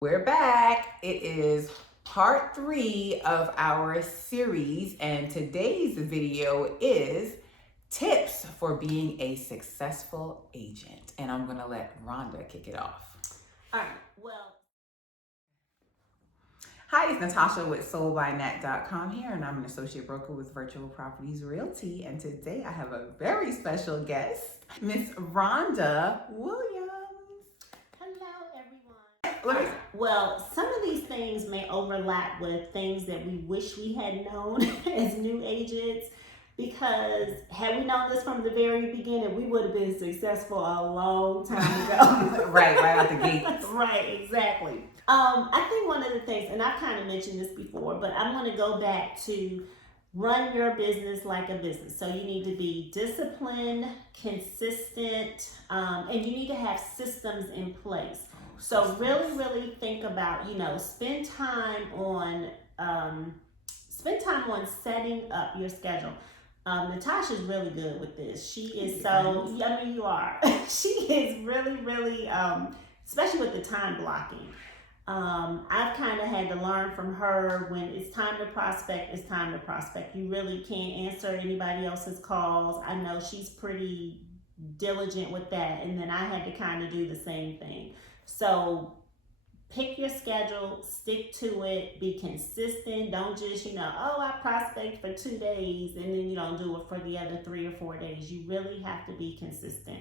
We're back. It is part 3 of our series, and today's video is tips for being a successful agent. And I'm going to let Rhonda kick it off. All right, well. Hi, it's Natasha with soldbynet.com here, and I'm an associate broker with Virtual Properties Realty. And today I have a very special guest, Miss Rhonda Williams. Well, some of these things may overlap with things that we wish we had known as new agents, because had we known this from the very beginning, we would have been successful a long time ago. right out the gate. Right, exactly. I think one of the things, and I've kind of mentioned this before, but I'm going to go back to run your business like a business. So you need to be disciplined, consistent, and you need to have systems in place. So really think about, spend time on setting up your schedule. Natasha's really good with this. She is you are. She is really, especially with the time blocking. I've kind of had to learn from her, when it's time to prospect, it's time to prospect. You really can't answer anybody else's calls. I know she's pretty diligent with that, and then I had to kind of do the same thing. So pick your schedule, stick to it, be consistent. Don't just, I prospect for 2 days and then you don't do it for the other 3 or 4 days. You really have to be consistent.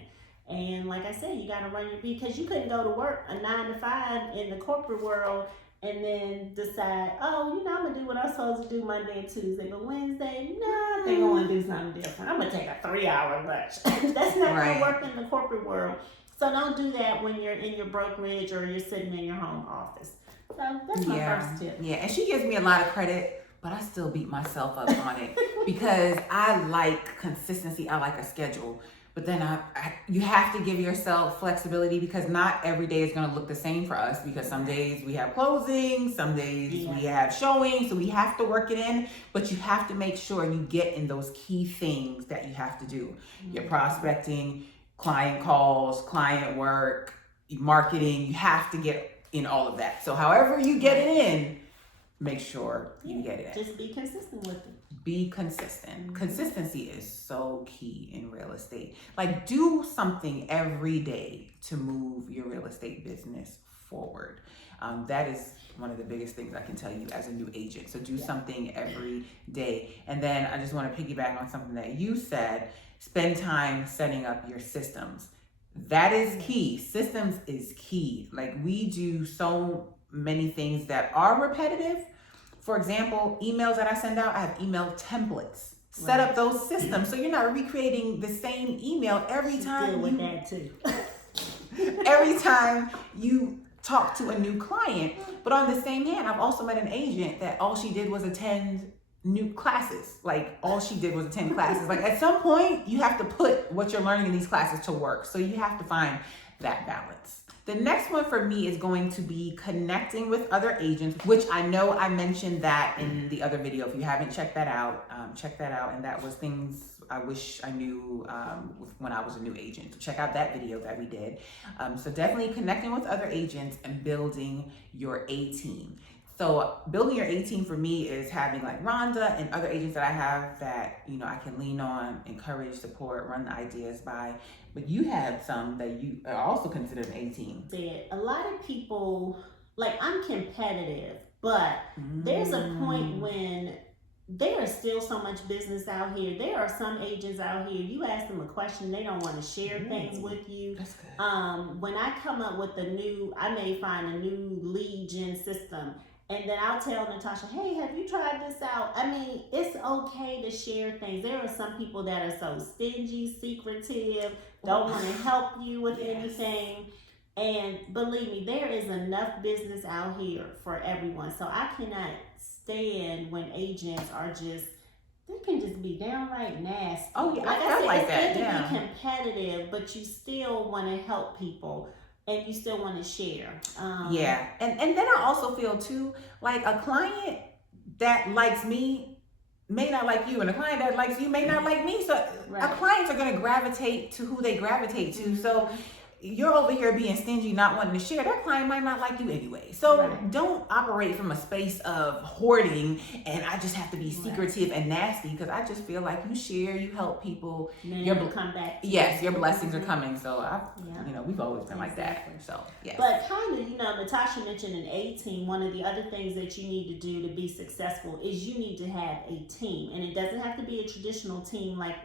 And like I said, you got to run because you couldn't go to work a 9 to 5 in the corporate world and then decide, I'm going to do what I'm supposed to do Monday and Tuesday, but Wednesday, no, I think I want to do something different. I'm going to take a 3-hour lunch. That's not going to work in the corporate world. So don't do that when you're in your brokerage or you're sitting in your home office. So that's my first tip. Yeah, and she gives me a lot of credit, but I still beat myself up on it because I like consistency. I like a schedule. But then you have to give yourself flexibility, because not every day is going to look the same for us, because some days we have closings, some days we have showings, so we have to work it in, but you have to make sure you get in those key things that you have to do. Your prospecting, client calls, client work, marketing, you have to get in all of that. So however you get it in, make sure you get it in. Just be consistent with it. Be consistent. Consistency is so key in real estate. Like, do something every day to move your real estate business forward. That is one of the biggest things I can tell you as a new agent. So do something every day. And then I just want to piggyback on something that you said. Spend time setting up your systems. That is key. Systems is key. Like, we do so many things that are repetitive. For example, emails that I send out, I have email templates. Set up those systems so you're not recreating the same email every time. With that too. Every time you talk to a new client. But on the same hand, I've also met an agent that all she did was attend new classes. Like, all she did was attend classes. Like, at some point, you have to put what you're learning in these classes to work. So you have to find that balance. The next one for me is going to be connecting with other agents, which I know I mentioned that in the other video. If you haven't checked that out, check that out. And that was things I wish I knew when I was a new agent. So check out that video that we did. So definitely connecting with other agents and building your A team. So building your A team for me is having like Rhonda and other agents that I have that, I can lean on, encourage, support, run the ideas by. But you have some that you are also considered an A team. A lot of people, like, I'm competitive, but there's a point when there is still so much business out here. There are some agents out here, you ask them a question, they don't want to share things with you. That's good. When I come up with I may find a new lead gen system, and then I'll tell Natasha, hey, have you tried this out? I mean, it's okay to share things. There are some people that are so stingy, secretive, don't want to help you with anything. And believe me, there is enough business out here for everyone. So I cannot stand when agents are they can just be downright nasty. Oh, yeah, I felt like that. It's good to be competitive, but you still want to help people. And you still want to share. And then I also feel too, like, a client that likes me may not like you, and a client that likes you may not like me. So our clients are going to gravitate to who they gravitate to. So you're over here being stingy, not wanting to share, that client might not like you anyway. So Right. don't operate from a space of hoarding and I just have to be secretive and nasty, because I just feel like you share, you help people. And then Your it'll come back. to Yes, you. your blessings are coming. So Yeah. we've always been like Exactly. that. So yes. But kind of, Natasha mentioned an A team. One of the other things that you need to do to be successful is you need to have a team. And it doesn't have to be a traditional team like,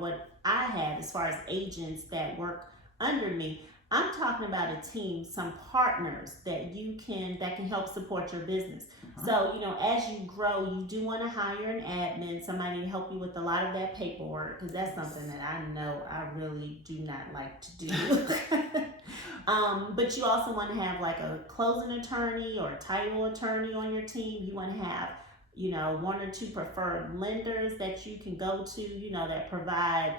what I have as far as agents that work under me. I'm talking about a team, some partners that can help support your business. So, as you grow, you do want to hire an admin, somebody to help you with a lot of that paperwork, because that's something that I know I really do not like to do. But you also want to have like a closing attorney or title attorney on your team. You want to have, one or two preferred lenders that you can go to, that provide,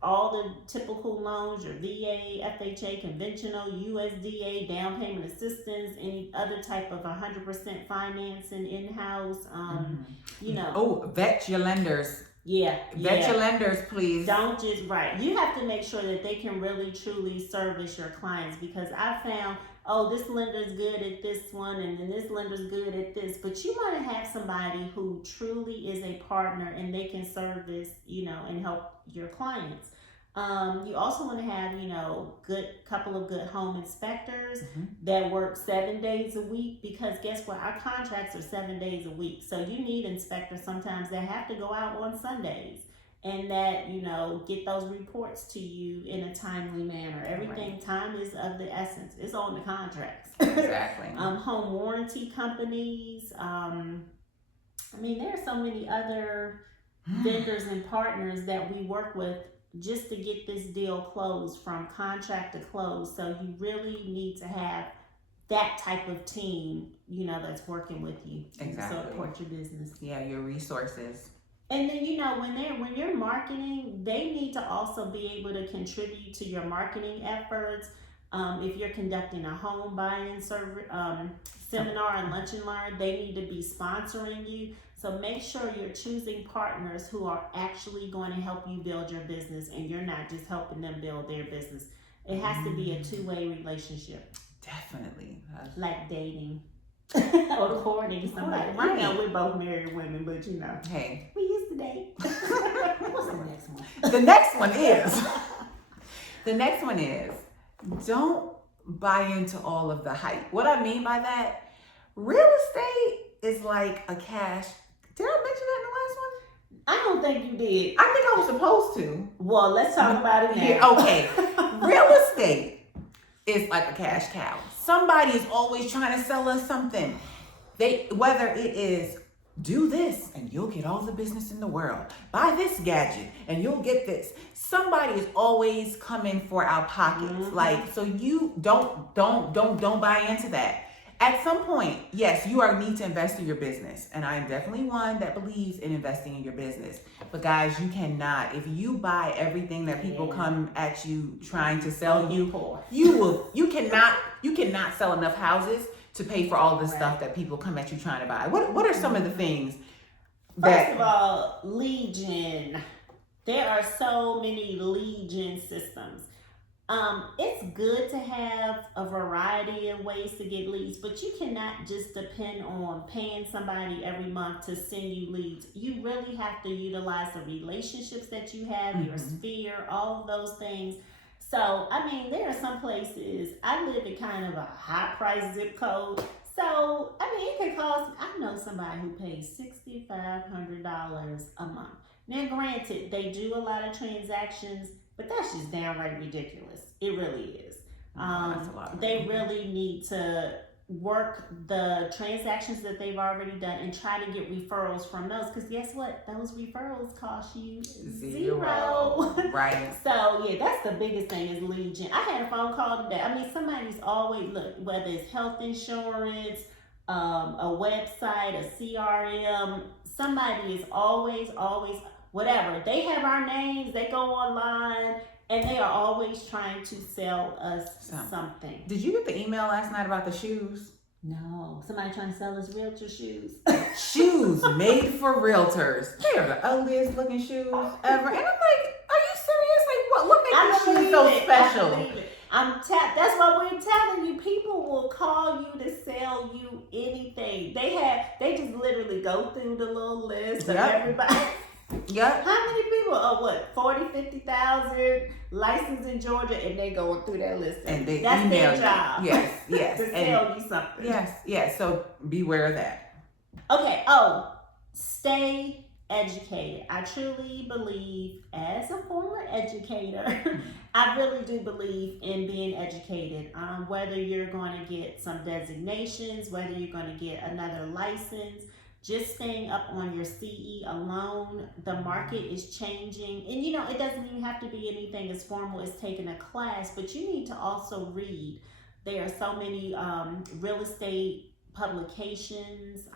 all the typical loans, your VA, FHA, conventional, USDA, down payment assistance, any other type of 100% financing in-house, Oh, vet your lenders. Vet your lenders, please. Don't just, right. You have to make sure that they can really, truly service your clients, because I found, this lender's good at this one and then this lender's good at this. But you want to have somebody who truly is a partner and they can service, and help your clients. You also want to have, couple of good home inspectors that work 7 days a week, because guess what? Our contracts are 7 days a week. So you need inspectors sometimes that have to go out on Sundays and that, get those reports to you in a timely manner. Everything, time is of the essence. It's on the contracts. Exactly. Home warranty companies. There are so many other vendors and partners that we work with just to get this deal closed from contract to close. So you really need to have that type of team, that's working with you to support your business. Yeah, your resources. And then, when you're marketing, they need to also be able to contribute to your marketing efforts. If you're conducting a home buying seminar and lunch and learn, they need to be sponsoring you. So make sure you're choosing partners who are actually going to help you build your business, and you're not just helping them build their business. It has to be a two-way relationship. Definitely. Like dating or courting somebody. Right. We're both married women, but Hey. we used to date. What's the next one? The next one is, don't buy into all of the hype. What I mean by that, real estate is like a cash. Did I mention that in the last one? I don't think you did. I think I was supposed to. Well, let's talk about it now. Yeah, okay. Real estate is like a cash cow. Somebody is always trying to sell us something. Whether it is, do this and you'll get all the business in the world. Buy this gadget and you'll get this. Somebody is always coming for our pockets. Like, so you don't buy into that. At some point, yes, you need to invest in your business. And I am definitely one that believes in investing in your business. But guys, you cannot. If you buy everything that people come at you trying to sell you cannot sell enough houses to pay for all the stuff that people come at you trying to buy. What are some of the things that... First of all, lead gen. There are so many lead gen systems. It's good to have a variety of ways to get leads, but you cannot just depend on paying somebody every month to send you leads. You really have to utilize the relationships that you have, your sphere, all of those things. So, there are some places, I live in kind of a high price zip code. So, it can cost, I know somebody who pays $6,500 a month. Now, granted, they do a lot of transactions, but that's just downright ridiculous. It really is. That's a lot. They really need to work the transactions that they've already done and try to get referrals from those. Because guess what? Those referrals cost you zero. Right. So, that's the biggest thing is lead gen. I had a phone call today. Somebody's always, whether it's health insurance, a website, a CRM, somebody is always, whatever. They have our names, they go online, and they are always trying to sell us something. Did you get the email last night about the shoes? No. Somebody trying to sell us realtor shoes. Shoes made for realtors. They are the ugliest looking shoes ever. And I'm like, are you serious? Like, what makes I know the shoes is so special. That's what we're telling you. People will call you to sell you anything. They just literally go through the little list of everybody. Yep. How many people are 50,000 licensed in Georgia, and they going through that list? And they that's email their job. Yes. To sell you something. Yes. So beware of that. Okay. Stay educated. I truly believe, as a former educator, I really do believe in being educated. Whether you're going to get some designations, whether you're going to get another license, just staying up on your CE alone. The market is changing, and it doesn't even have to be anything as formal as taking a class, but you need to also read. There are so many real estate publications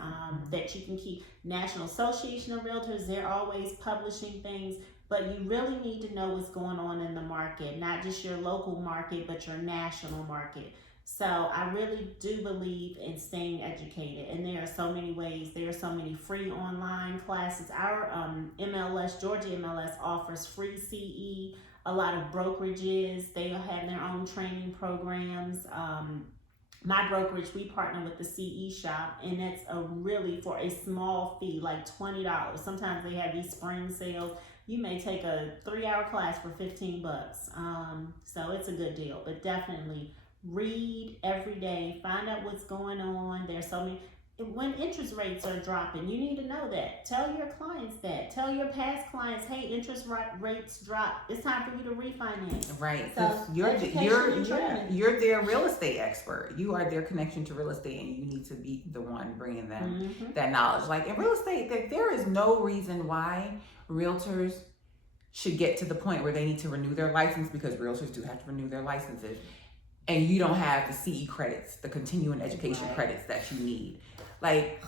that you can keep. National Association of Realtors, they're always publishing things, but you really need to know what's going on in the market, not just your local market, but your national market. So I really do believe in staying educated, and there are so many ways. There are so many free online classes. Our MLS, Georgia MLS, offers free CE. A lot of brokerages, they have their own training programs. My brokerage, we partner with the CE shop, and it's really for a small fee, like $20. Sometimes they have these spring sales. You may take a 3-hour class for $15. So it's a good deal, but definitely read every day, find out what's going on. There's so many. When interest rates are dropping, you need to know that. Tell your clients that. Tell your past clients, hey, interest rates drop. It's time for you to refinance. Right. So you're their real estate expert. You are their connection to real estate, and you need to be the one bringing them that knowledge. Like in real estate, there is no reason why realtors should get to the point where they need to renew their license, because realtors do have to renew their licenses, and you don't have the CE credits, the continuing education credits that you need. Like,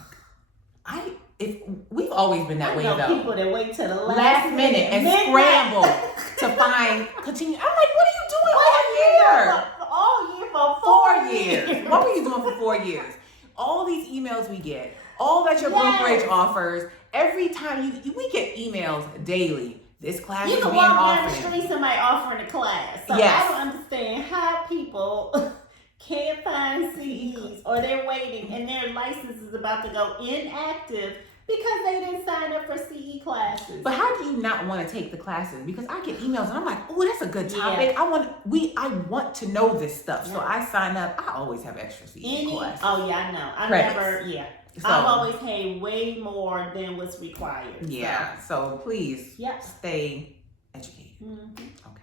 we've always been that way though. People that wait till the last minute and scramble to find continue. I'm like, what are you doing all year? All year for 4 years. What were you doing for 4 years? All these emails we get, all that your brokerage offers, every time we get emails daily. This class is being offered. You can walk down the street, somebody offering a class. So I don't understand how people can't find CEs, or they're waiting and their license is about to go inactive because they didn't sign up for CE classes. But how do you not want to take the classes? Because I get emails and I'm like, oh, that's a good topic. I want to know this stuff. So I sign up. I always have extra CE classes. Oh yeah, I know. So, I've always paid way more than what's required. Yeah. So please stay educated. Okay.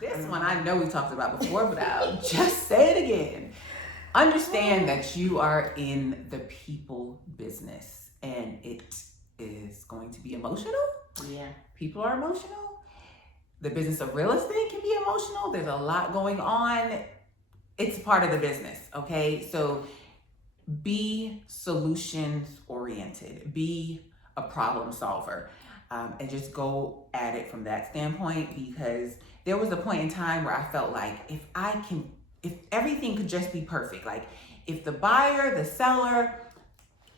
This one I know we talked about before, but I'll just say it again. Understand that you are in the people business, and it is going to be emotional. Yeah. People are emotional. The business of real estate can be emotional. There's a lot going on. It's part of the business, okay? So be solutions oriented. Be a problem solver, and just go at it from that standpoint, because there was a point in time where I felt like if everything could just be perfect, like if the buyer, the seller,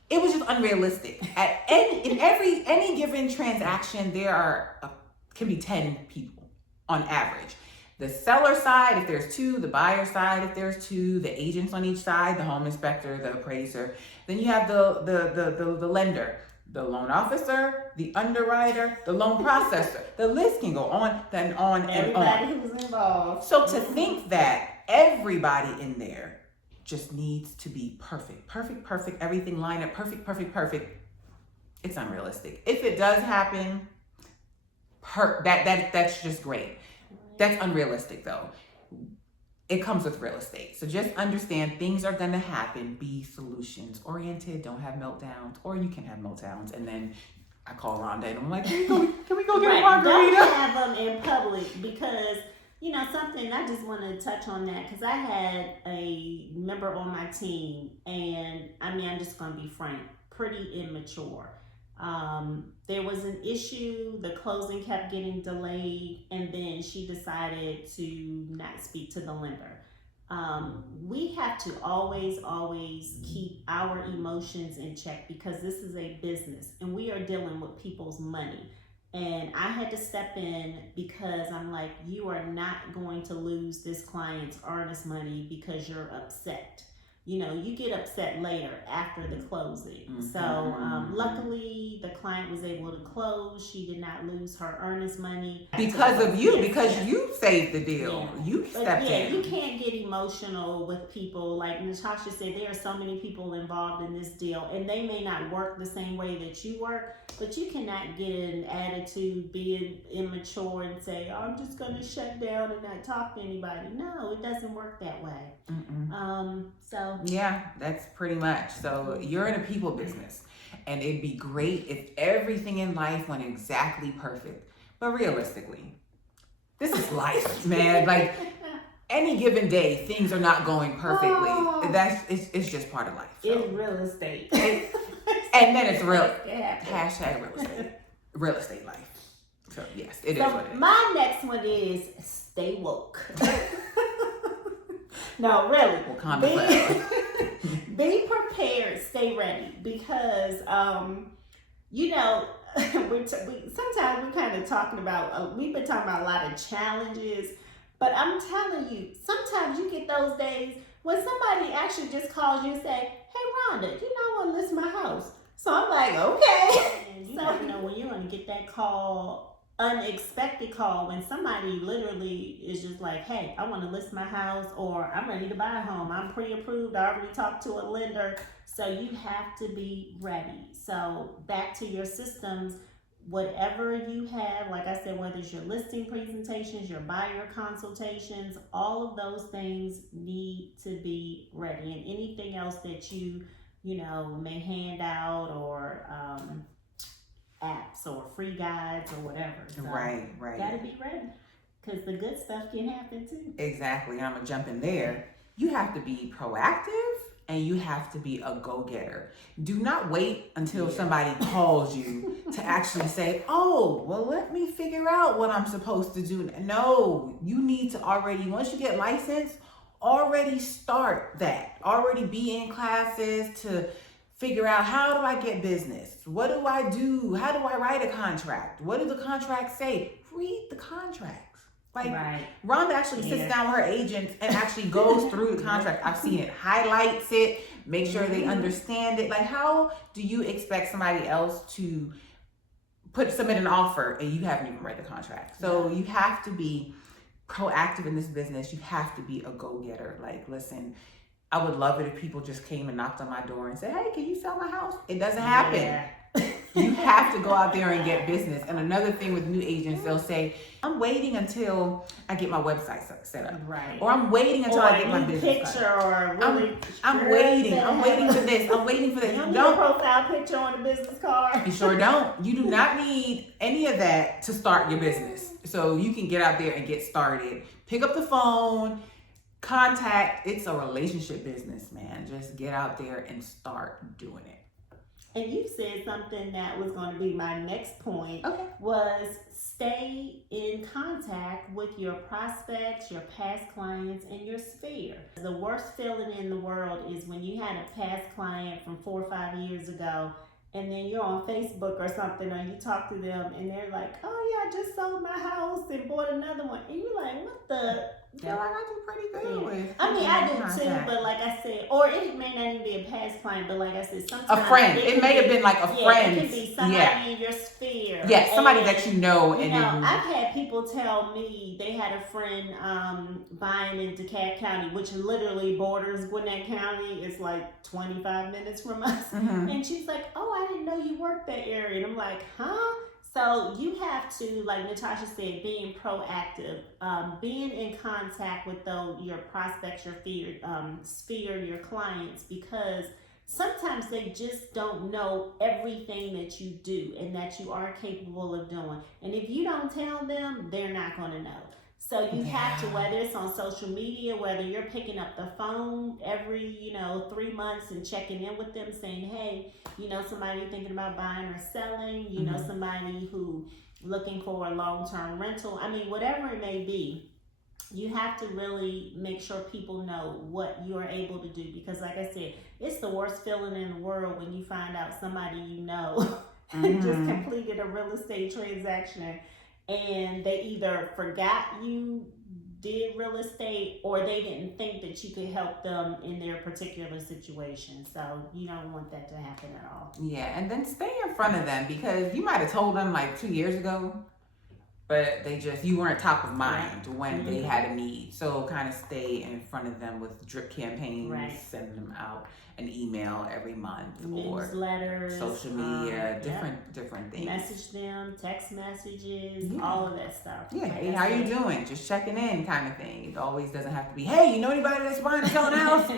it was just unrealistic. In any given transaction, there can be 10 people on average. The seller side, if there's 2, the buyer side, if there's 2, the agents on each side, the home inspector, the appraiser. Then you have the lender, the loan officer, the underwriter, the loan processor. The list can go on, then on and on. Everybody who's involved. So to think that everybody in there just needs to be perfect, everything line up, perfect, it's unrealistic. If it does happen, that's just great. That's unrealistic though. It comes with real estate. So just understand things are gonna happen. Be solutions oriented. Don't have meltdowns, or you can have meltdowns. And then I call Rhonda and I'm like, can we go get a margarita? Don't have them in public, because something I just want to touch on that, because I had a member on my team, and I'm just gonna be frank, pretty immature. There was an issue, the closing kept getting delayed, and then she decided to not speak to the lender. We have to always keep our emotions in check, because this is a business and we are dealing with people's money. And I had to step in because I'm like, you are not going to lose this client's earnest money because you're upset. You know, you get upset later after the closing. So luckily the client was able to close. She did not lose her earnest money. Because of you, because you saved the deal. Yeah. You stepped in. You can't get emotional with people. Like Natasha said, there are so many people involved in this deal, and they may not work the same way that you work, but you cannot get an attitude, being immature, and say, oh, I'm just going to shut down and not talk to anybody. No, it doesn't work that way. So yeah, that's pretty much. So you're in a people business, and it'd be great if everything in life went exactly perfect. But realistically, this is life, man. Like any given day, things are not going perfectly. It's just part of life. So. It's real estate. And then it's hashtag real estate. Real estate life. So yes, it is what it is. My next one is stay woke. No, really. Be prepared, stay ready, because you know, sometimes we're kind of talking about, we've been talking about a lot of challenges, but I'm telling you, sometimes you get those days when somebody actually just calls you and say, hey Rhonda, you know, I want to list my house. So I'm like, okay. And you never know when you're going to get that call, unexpected call, when somebody literally is just like, hey, I want to list my house, or I'm ready to buy a home. I'm pre-approved. I already talked to a lender. So you have to be ready. So back to your systems, whatever you have, like I said, whether it's your listing presentations, your buyer consultations, all of those things need to be ready. And anything else that you know, may hand out, or apps or free guides or whatever. So right. Gotta be ready, because the good stuff can happen too. Exactly. And I'm gonna jump in there. You have to be proactive, and you have to be a go-getter. Do not wait until somebody calls you to actually say, oh, well, let me figure out what I'm supposed to do. No, you need to already, once you get licensed, already start that. Already be in classes to figure out, how do I get business? What do I do? How do I write a contract? What do the contracts say? Read the contracts. Like, Rhonda actually sits down with her agents and actually goes through the contract. I've seen it, highlights it, make sure they understand it. Like, how do you expect somebody else to submit an offer and you haven't even read the contract? So you have to be proactive in this business. You have to be a go-getter. Like, listen, I would love it if people just came and knocked on my door and said, hey, can you sell my house? It doesn't happen. Yeah. You have to go out there and get business. And another thing with new agents, they'll say, I'm waiting until I get my website set up. Right. Or I'm waiting until I get my business picture card. Or really I'm waiting. I'm waiting for this. I'm waiting for that. You don't need a profile picture on the business card. You sure don't. You do not need any of that to start your business. So you can get out there and get started. Pick up the phone, contact. It's a relationship business, man. Just get out there and start doing it. And you said something that was going to be my next point, was stay in contact with your prospects, your past clients, and your sphere. The worst feeling in the world is when you had a past client from 4 or 5 years ago, and then you're on Facebook or something, or you talk to them, and they're like, oh yeah, I just sold my house and bought another one. And you're like, what the? Yeah, like I do pretty good with. I mean, I do too, but like I said, or it may not even be a past client, but like I said, sometimes a friend. It may have been like a friend. It could be somebody in your sphere. Yeah, somebody that you know. You know, I've had people tell me they had a friend buying in DeKalb County, which literally borders Gwinnett County. It's like 25 minutes from us. And she's like, oh, I didn't know you worked that area. And I'm like, huh? So you have to, like Natasha said, being proactive, being in contact with your prospects, your sphere, your clients, because sometimes they just don't know everything that you do and that you are capable of doing. And if you don't tell them, they're not going to know. So you have to, whether it's on social media, whether you're picking up the phone every, 3 months and checking in with them saying, hey, somebody thinking about buying or selling, somebody who looking for a long-term rental. I mean, whatever it may be, you have to really make sure people know what you're able to do. Because like I said, it's the worst feeling in the world when you find out somebody just completed a real estate transaction, and they either forgot you did real estate or they didn't think that you could help them in their particular situation. So you don't want that to happen at all. Yeah, and then stay in front of them, because you might have told them like 2 years ago, but you weren't top of mind when they had a need. So kind of stay in front of them with drip campaigns, send them out an email every month, newsletters, or social media, different things. Message them, text messages, all of that stuff. Yeah, hey, how you doing? Just checking in, kind of thing. It always doesn't have to be, hey, you know anybody that's buying or selling a house?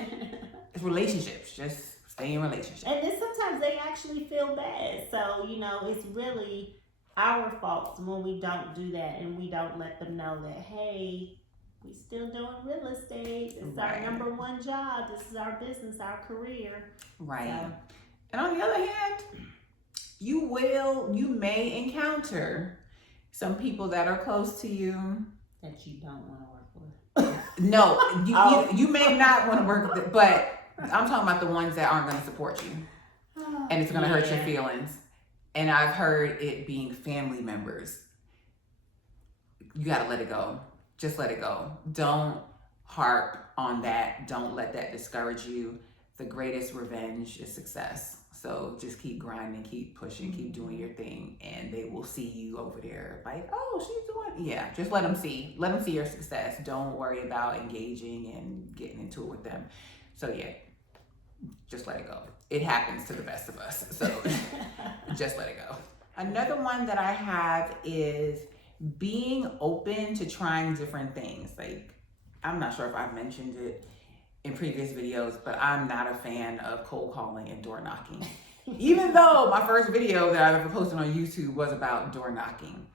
It's relationships. Just stay in relationships. And then sometimes they actually feel bad. So, you know, it's really our fault when we don't do that and we don't let them know that, hey, we still doing real estate. It's our number one job. This is our business, our career. Right. So. And on the other hand, you may encounter some people that are close to you that you don't want to work with. No, you may not want to work with it, but I'm talking about the ones that aren't going to support you. And it's going to hurt your feelings. And I've heard it being family members. You got to let it go. Just let it go. Don't harp on that. Don't let that discourage you. The greatest revenge is success. So just keep grinding, keep pushing, keep doing your thing, and they will see you over there like, oh, she's doing, yeah, just let them see your success. Don't worry about engaging and getting into it with them. So yeah, just let it go. It happens to the best of us. So just let it go. Another one that I have is being open to trying different things. Like, I'm not sure if I've mentioned it in previous videos, but I'm not a fan of cold calling and door knocking. Even though my first video that I've ever posted on YouTube was about door knocking.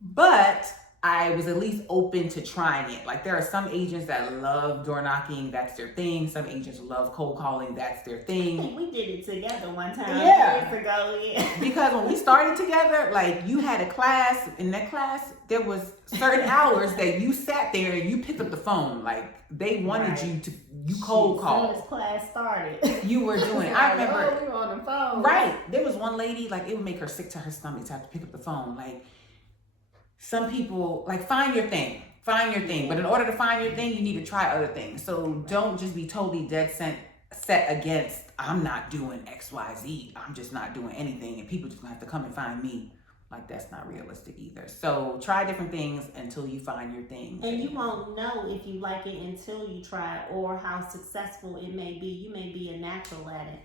But I was at least open to trying it. Like, there are some agents that love door knocking, that's their thing. Some agents love cold calling, that's their thing. I think we did it together one time years ago. Because when we started together, like, you had a class. In that class, there was certain hours that you sat there and you picked up the phone. Like, they wanted you to, cold call. As soon as class started, you were doing it. I remember. We were on the phone. Right. There was one lady, like, it would make her sick to her stomach to have to pick up the phone. Like, some people, like, find your thing. But in order to find your thing, you need to try other things. So don't just be totally dead set against, I'm not doing X, Y, Z. I'm just not doing anything. And people just gonna have to come and find me. Like, that's not realistic either. So try different things until you find your thing. And you won't know if you like it until you try it, or how successful it may be. You may be a natural at it.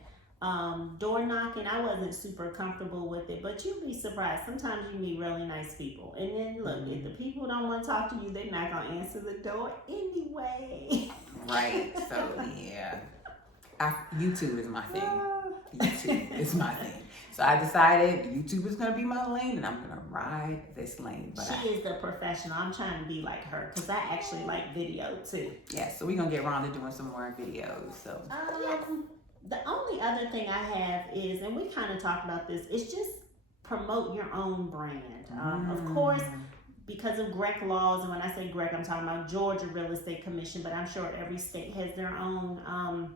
Door knocking, I wasn't super comfortable with it, but you'd be surprised. Sometimes you meet really nice people. And then look, if the people don't want to talk to you, they're not going to answer the door anyway. Right. So, yeah. YouTube is my thing. So I decided YouTube is going to be my lane, and I'm going to ride this lane. But she is the professional. I'm trying to be like her, because I actually like video too. Yeah, so we're going to get Rhonda doing some more videos. So the only other thing I have is, and we kind of talked about this, is just promote your own brand. Of course, because of GREC laws, and when I say GREC, I'm talking about Georgia Real Estate Commission, but I'm sure every state has their own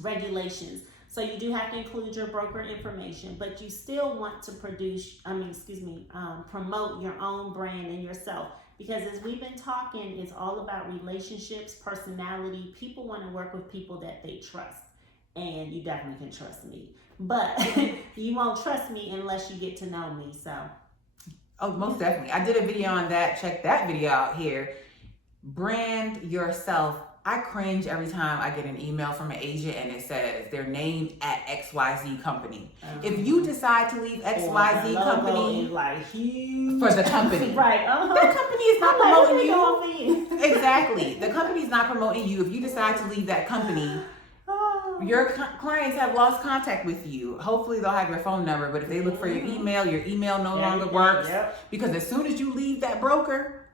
regulations. So you do have to include your broker information, but you still want to promote your own brand and yourself. Because as we've been talking, it's all about relationships, personality. People want to work with people that they trust. And you definitely can trust me. But you won't trust me unless you get to know me, so. Oh, most definitely. I did a video on that. Check that video out here. Brand yourself. I cringe every time I get an email from an agent and it says their name at XYZ company. If you decide to leave XYZ company for the company, right? The company is not promoting you. Exactly. The company is not promoting you. If you decide to leave that company, your clients have lost contact with you. Hopefully they'll have your phone number, but if they look for your email no longer works. Because as soon as you leave that broker,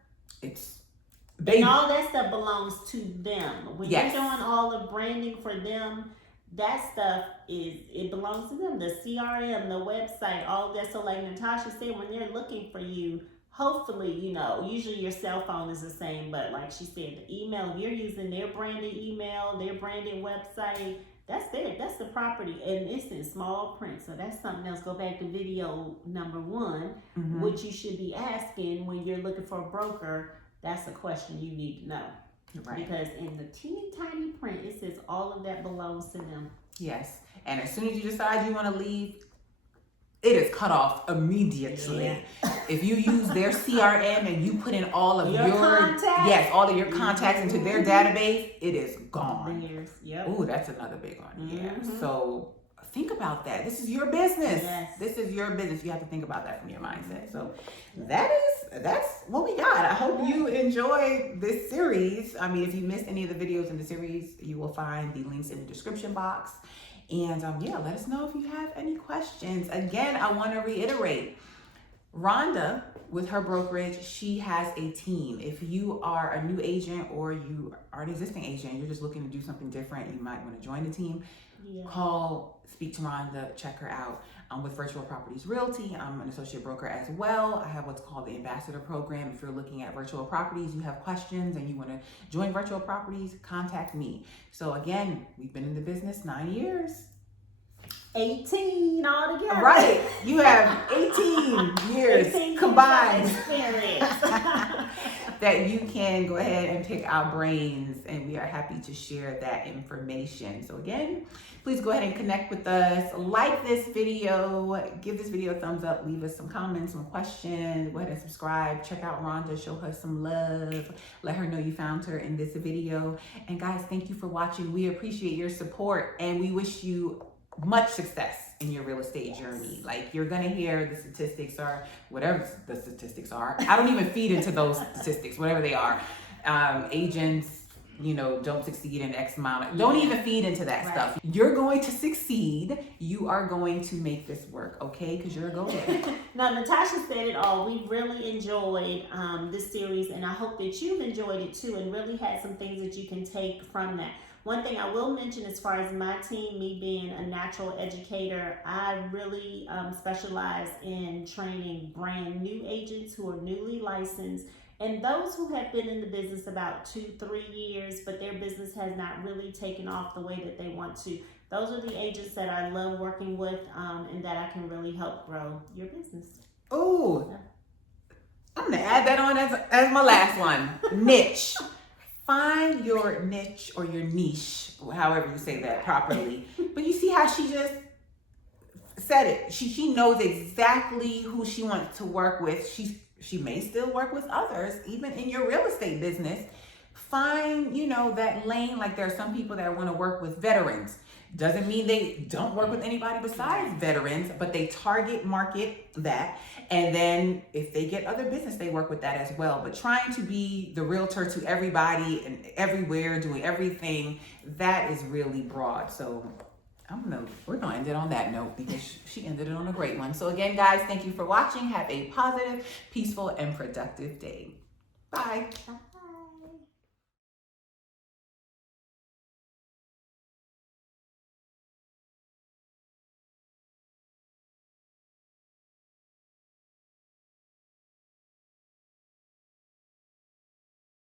and all that stuff belongs to them. When you're doing all the branding for them, that stuff it belongs to them. The CRM, the website, all that. So like Natasha said, when they're looking for you, hopefully, usually your cell phone is the same, but like she said, the email, if you're using their branded email, their branded website, That's the property, and it's in small print. So that's something else. Go back to video number 1, what you should be asking when you're looking for a broker. That's a question you need to know. Right. Because in the teeny tiny print, it says all of that belongs to them. Yes. And as soon as you decide you want to leave, it is cut off immediately. Yeah. If you use their CRM and you put in all of your contacts, all of your contacts into their database, it is gone. Yep. Ooh, that's another big one. Yeah. So think about that. This is your business. Yes. This is your business. You have to think about that from your mindset. So that's what we got. I hope you enjoyed this series. I mean, if you missed any of the videos in the series, you will find the links in the description box. And yeah, let us know if you have any questions. Again, I want to reiterate, Rhonda, with her brokerage, she has a team. If you are a new agent or you are an existing agent, you're just looking to do something different, you might want to join the team. Call, speak to Rhonda, check her out. I'm with Virtual Properties Realty. I'm an associate broker as well. I have what's called the Ambassador Program. If you're looking at virtual properties, you have questions and you want to join Virtual Properties, contact me. So again, we've been in the business 9 years. 18 altogether. Right. You have 18 years 18 combined experience. that you can go ahead and pick our brains, and we are happy to share that information. So again, please go ahead and connect with us. Like this video, give this video a thumbs up, leave us some comments, some questions, go ahead and subscribe. Check out Rhonda, show her some love. Let her know you found her in this video. And guys, thank you for watching. We appreciate your support, and we wish you much success in your real estate journey. Like, you're gonna hear the statistics or whatever the statistics are. I don't even feed into those statistics, whatever they are. Agents, don't succeed in X amount. Don't even feed into that stuff. You're going to succeed. You are going to make this work, okay? Because you're a go-getter. Now, Natasha said it all. We really enjoyed this series, and I hope that you've enjoyed it too, and really had some things that you can take from that. One thing I will mention as far as my team, me being a natural educator, I really specialize in training brand new agents who are newly licensed, and those who have been in the business about 2-3 years, but their business has not really taken off the way that they want to. Those are the agents that I love working with, and that I can really help grow your business. Oh, I'm gonna add that on as my last one. Niche. Find your niche or your niche, however you say that properly. But you see how she just said it. She knows exactly who she wants to work with. She may still work with others, even in your real estate business. Find, that lane. Like, there are some people that want to work with veterans. Doesn't mean they don't work with anybody besides veterans, but they target market that. And then if they get other business, they work with that as well. But trying to be the realtor to everybody and everywhere, doing everything, that is really broad. So we're gonna end it on that note, because she ended it on a great one. So again, guys, thank you for watching. Have a positive, peaceful, and productive day. Bye.